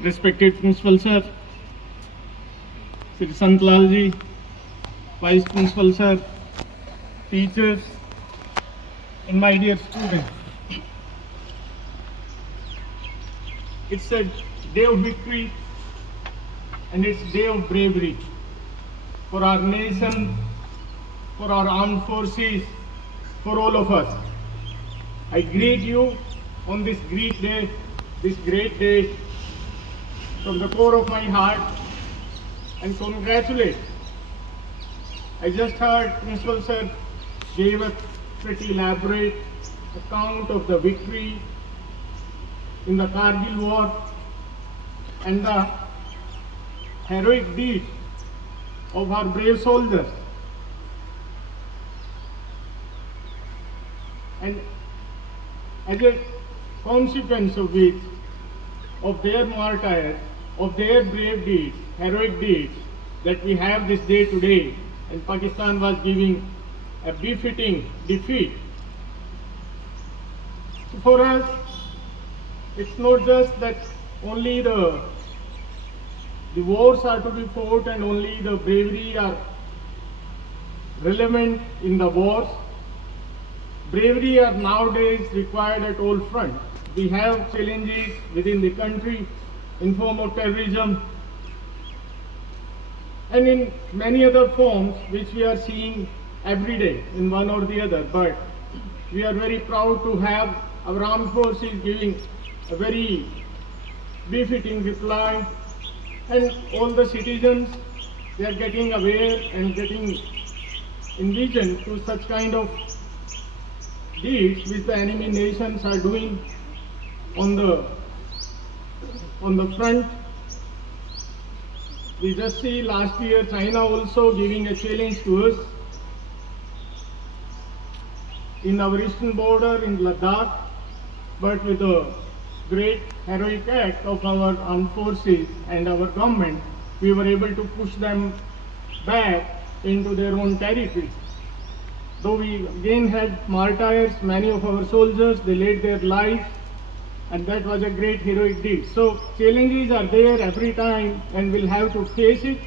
Respected Principal Sir, Sri Santlal Ji, Vice Principal Sir, teachers, and my dear students. It's a day of victory and it's a day of bravery for our nation, for our armed forces, for all of us. I greet you on this great day from the core of my heart and congratulate. I just heard Principal Sir gave a pretty elaborate account of the victory in the Kargil war and the heroic deed of our brave soldiers. And as a consequence of which, of their martyrs, of their brave deeds, heroic deeds, that we have this day today, and Pakistan was giving a befitting defeat. So for us, it's not just that only the wars are to be fought and only the bravery are relevant in the wars. Bravery are nowadays required at all fronts. We have challenges within the country in form of terrorism and in many other forms which we are seeing every day in one or the other. But we are very proud to have our armed forces giving a very befitting reply, and all the citizens, they are getting aware and getting envisioned to such kind of deeds which the enemy nations are doing on the front. We just see last year China also giving a challenge to us in our eastern border in Ladakh, but with a great heroic act of our armed forces and our government, we were able to push them back into their own territory. Though we again had martyrs, many of our soldiers, they laid their lives, and that was a great heroic deed. So challenges are there every time and we'll have to face it.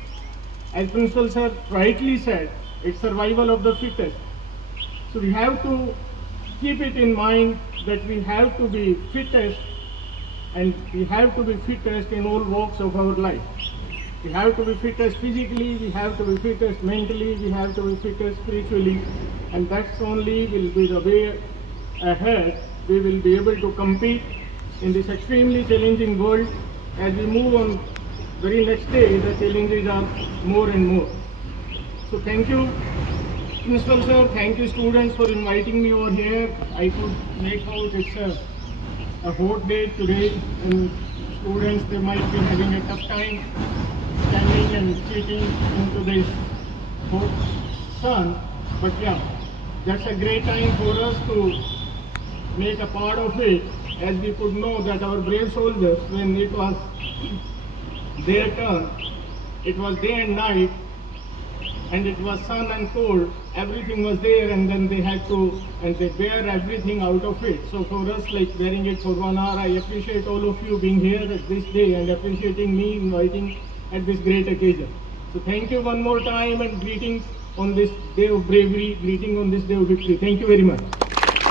As Principal Sir rightly said, it's survival of the fittest. So we have to keep it in mind that we have to be fittest, and we have to be fittest in all walks of our life. We have to be fittest physically, we have to be fittest mentally, we have to be fittest spiritually, and that's only will be the way ahead. We will be able to compete in this extremely challenging world. As we move on very next day, the challenges are more and more. So thank you, Principal Sir, thank you students for inviting me over here. I could make out it's a hot day today, and students, they might be having a tough time standing and sitting into this hot sun. But yeah, that's a great time for us to make a part of it, as we could know that our brave soldiers, when it was their turn, it was day and night, and it was sun and cold, everything was there, and then they had to, and they bear everything out of it. So for us, like wearing it for 1 hour, I appreciate all of you being here at this day and appreciating me inviting at this great occasion. So thank you one more time, and greetings on this day of bravery, greeting on this day of victory. Thank you very much.